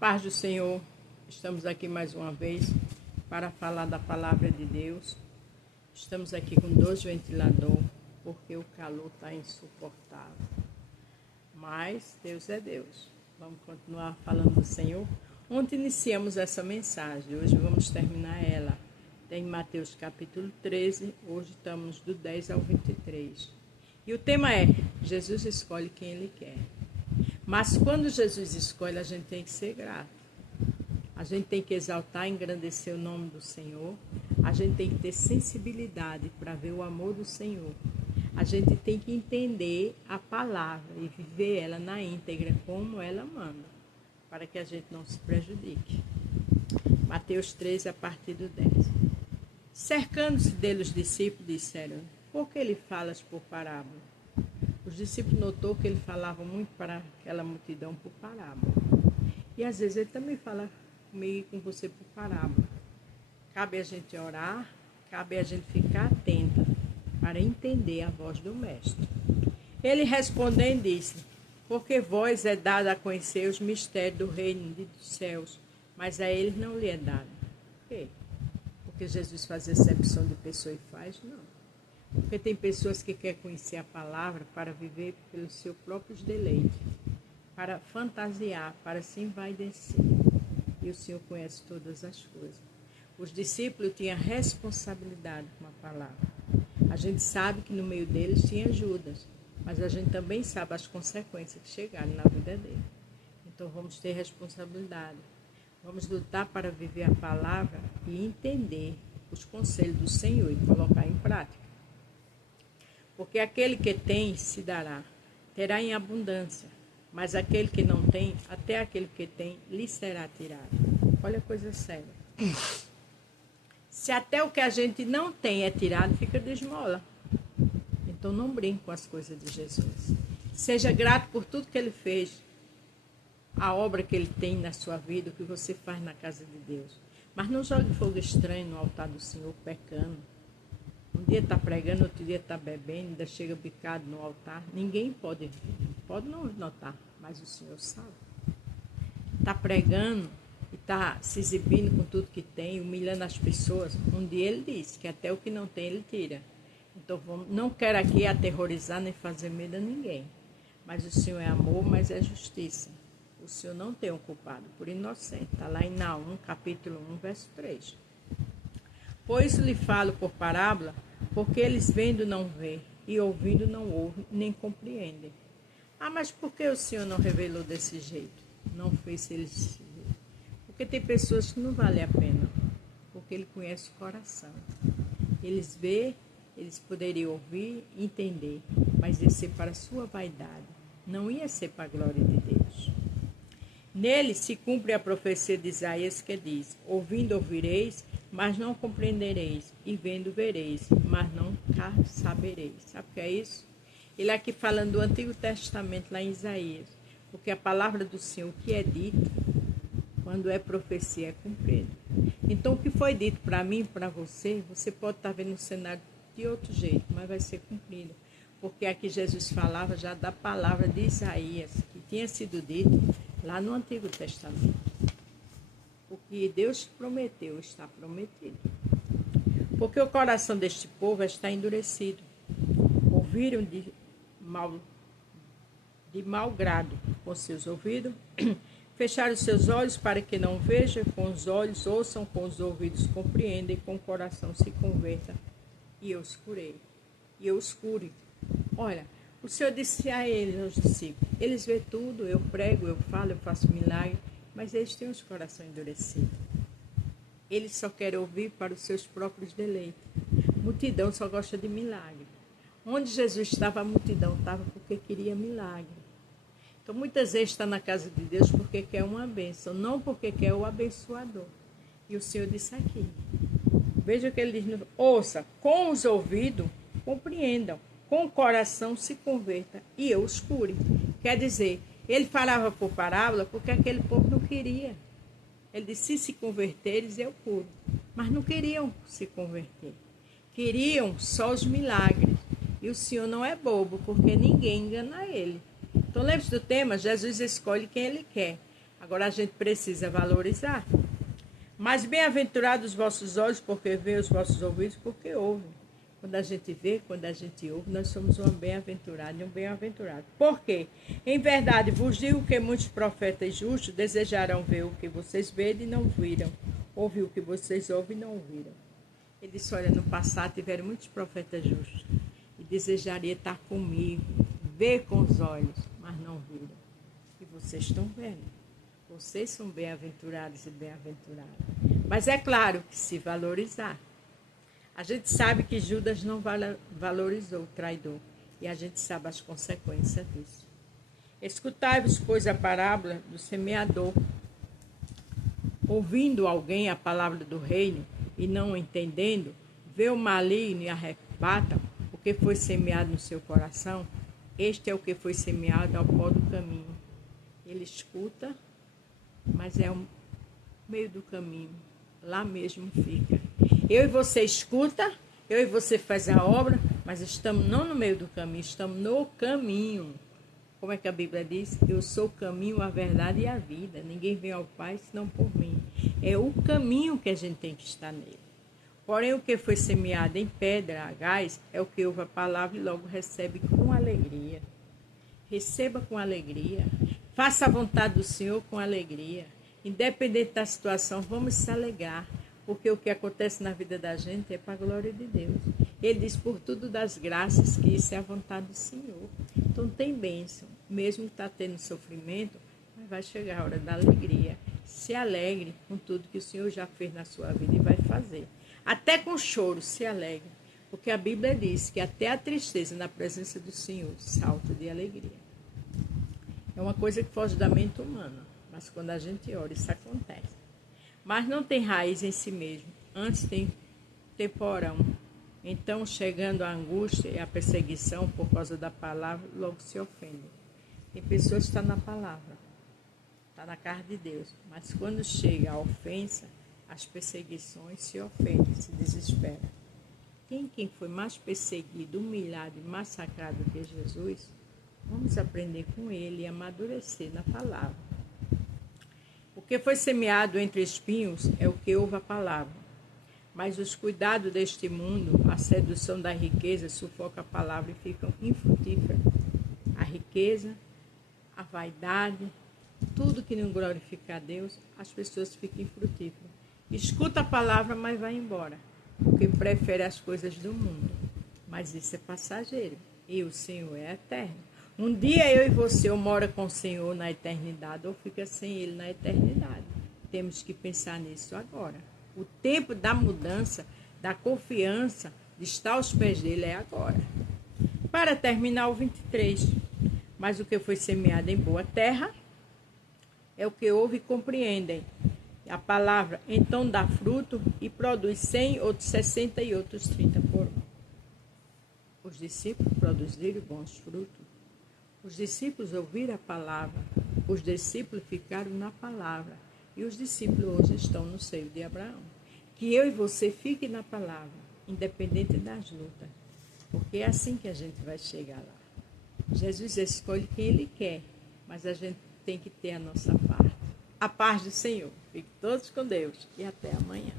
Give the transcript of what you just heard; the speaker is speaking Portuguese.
Paz do Senhor, estamos aqui mais uma vez para falar da palavra de Deus. Estamos aqui com 2 ventiladores porque o calor está insuportável. Mas Deus é Deus. Vamos continuar falando do Senhor. Ontem iniciamos essa mensagem, hoje vamos terminar ela. Tem Mateus capítulo 13, hoje estamos do 10 ao 23. E o tema é: Jesus escolhe quem Ele quer. Mas quando Jesus escolhe, a gente tem que ser grato. A gente tem que exaltar e engrandecer o nome do Senhor. A gente tem que ter sensibilidade para ver o amor do Senhor. A gente tem que entender a palavra e viver ela na íntegra como ela manda, para que a gente não se prejudique. Mateus 13, a partir do 10. Cercando-se dele os discípulos, disseram: por que ele falas por parábola? Os discípulos notou que ele falava muito para aquela multidão por parábola. E às vezes ele também fala comigo e com você por parábola. Cabe a gente orar, cabe a gente ficar atenta para entender a voz do Mestre. Ele respondendo disse: porque vós é dado a conhecer os mistérios do reino dos céus, mas a eles não lhe é dado. Por quê? Porque Jesus faz exceção de pessoa e faz? Não. Porque tem pessoas que querem conhecer a palavra para viver pelos seus próprios deleites, para fantasiar, para se envaidecer. E o Senhor conhece todas as coisas. Os discípulos tinham responsabilidade com a palavra. A gente sabe que no meio deles tinha Judas, mas a gente também sabe as consequências que chegaram na vida dele. Então vamos ter responsabilidade. Vamos lutar para viver a palavra e entender os conselhos do Senhor e colocar em prática. Porque aquele que tem se dará, terá em abundância, mas aquele que não tem, até aquele que tem, lhe será tirado. Olha a coisa séria. Se até o que a gente não tem é tirado, fica de esmola. Então não brinque com as coisas de Jesus. Seja grato por tudo que Ele fez, a obra que Ele tem na sua vida, o que você faz na casa de Deus. Mas não jogue fogo estranho no altar do Senhor, pecando. Um dia está pregando, outro dia está bebendo, ainda chega bicado no altar. Ninguém pode não notar, mas o Senhor sabe. Está pregando e está se exibindo com tudo que tem, humilhando as pessoas. Um dia Ele disse que até o que não tem Ele tira. Então não quero aqui aterrorizar nem fazer medo a ninguém. Mas o Senhor é amor, mas é justiça. O Senhor não tem um culpado por inocente. Está lá em Naum, capítulo 1, verso 3. Por isso lhe falo por parábola, porque eles vendo não vêem, e ouvindo não ouvem, nem compreendem. Ah, mas por que o Senhor não revelou desse jeito? Não fez eles ver. Porque tem pessoas que não vale a pena, porque Ele conhece o coração. Eles vê, eles poderiam ouvir, entender, mas ia ser para a sua vaidade, não ia ser para a glória de Deus. Nele se cumpre a profecia de Isaías que diz: ouvindo ouvireis, mas não compreendereis, e vendo vereis, mas não sabereis. Sabe o que é isso? Ele aqui falando do Antigo Testamento, lá em Isaías, porque a palavra do Senhor, o que é dito, quando é profecia, é cumprido. Então, o que foi dito para mim, para você, você pode estar vendo o cenário de outro jeito, mas vai ser cumprido. Porque aqui Jesus falava já da palavra de Isaías, que tinha sido dito lá no Antigo Testamento. O que Deus prometeu está prometido. Porque o coração deste povo está endurecido. Ouviram de mau grado com seus ouvidos, fecharam seus olhos para que não vejam com os olhos, ouçam com os ouvidos, compreendem, com o coração se converta, e eu os curei. E eu os cure. Olha, o Senhor disse a eles, aos discípulos: eles vêem tudo, eu prego, eu falo, eu faço milagre, mas eles têm os corações endurecidos. Eles só querem ouvir para os seus próprios deleites. Multidão só gosta de milagre. Onde Jesus estava, a multidão estava porque queria milagre. Então, muitas vezes está na casa de Deus porque quer uma bênção, não porque quer o abençoador. E o Senhor disse aqui. Veja o que ele diz: ouça, com os ouvidos, compreendam, com o coração se converta, e eu os cure. Quer dizer, ele falava por parábola porque aquele povo não queria. Ele disse: se converteres, eu curo. Mas não queriam se converter. Queriam só os milagres. E o Senhor não é bobo, porque ninguém engana ele. Então, lembre-se do tema: Jesus escolhe quem Ele quer. Agora a gente precisa valorizar. Mas bem-aventurados os vossos olhos, porque veem, os vossos ouvidos, porque ouvem. Quando a gente vê, quando a gente ouve, nós somos um bem-aventurado e um bem-aventurado. Por quê? Em verdade, vos digo que muitos profetas justos desejarão ver o que vocês veem e não viram, ouvir o que vocês ouvem e não ouviram. Ele disse, olha, no passado tiveram muitos profetas justos e desejaria estar comigo, ver com os olhos, mas não viram. E vocês estão vendo. Vocês são bem-aventurados e bem-aventuradas. Mas é claro que se valorizar. A gente sabe que Judas não valorizou o traidor. E a gente sabe as consequências disso. Escutai-vos, pois, a parábola do semeador. Ouvindo alguém a palavra do reino e não entendendo, vê o maligno e arrebata o que foi semeado no seu coração. Este é o que foi semeado ao pó do caminho. Ele escuta, mas é o meio do caminho. Lá mesmo fica. Eu e você escuta, eu e você faz a obra, mas estamos não no meio do caminho, estamos no caminho. Como é que a Bíblia diz? Eu sou o caminho, a verdade e a vida. Ninguém vem ao Pai senão por mim. É o caminho que a gente tem que estar nele. Porém, o que foi semeado em pedra, a gás, é o que ouve a palavra e logo recebe com alegria. Receba com alegria. Faça a vontade do Senhor com alegria. Independente da situação, vamos se alegrar. Porque o que acontece na vida da gente é para a glória de Deus. Ele diz por tudo das graças que isso é a vontade do Senhor. Então tem bênção. Mesmo que está tendo sofrimento, mas vai chegar a hora da alegria. Se alegre com tudo que o Senhor já fez na sua vida e vai fazer. Até com choro, se alegre. Porque a Bíblia diz que até a tristeza na presença do Senhor salta de alegria. É uma coisa que foge da mente humana. Mas quando a gente ora, isso acontece. Mas não tem raiz em si mesmo. Antes tem temporão. Então, chegando a angústia e a perseguição por causa da palavra, logo se ofendem. Tem pessoas que estão na palavra, está na carne de Deus. Mas quando chega a ofensa, as perseguições se ofendem, se desesperam. Quem foi mais perseguido, humilhado e massacrado que Jesus? Vamos aprender com ele e amadurecer na palavra. O que foi semeado entre espinhos é o que ouve a palavra. Mas os cuidados deste mundo, a sedução da riqueza, sufoca a palavra e ficam infrutíferas. A riqueza, a vaidade, tudo que não glorifica a Deus, as pessoas ficam infrutíferas. Escuta a palavra, mas vai embora. Porque prefere as coisas do mundo. Mas isso é passageiro. E o Senhor é eterno. Um dia eu e você ou mora com o Senhor na eternidade ou fica sem Ele na eternidade. Temos que pensar nisso agora. O tempo da mudança, da confiança, de estar aos pés dele é agora. Para terminar o 23. Mas o que foi semeado em boa terra é o que ouve e compreendem. A palavra então dá fruto e produz 100, outros 60 e outros 30 por um. Os discípulos produziram bons frutos. Os discípulos ouviram a palavra, os discípulos ficaram na palavra e os discípulos hoje estão no seio de Abraão. Que eu e você fiquem na palavra, independente das lutas, porque é assim que a gente vai chegar lá. Jesus escolhe quem Ele quer, mas a gente tem que ter a nossa parte. A paz do Senhor. Fiquem todos com Deus e até amanhã.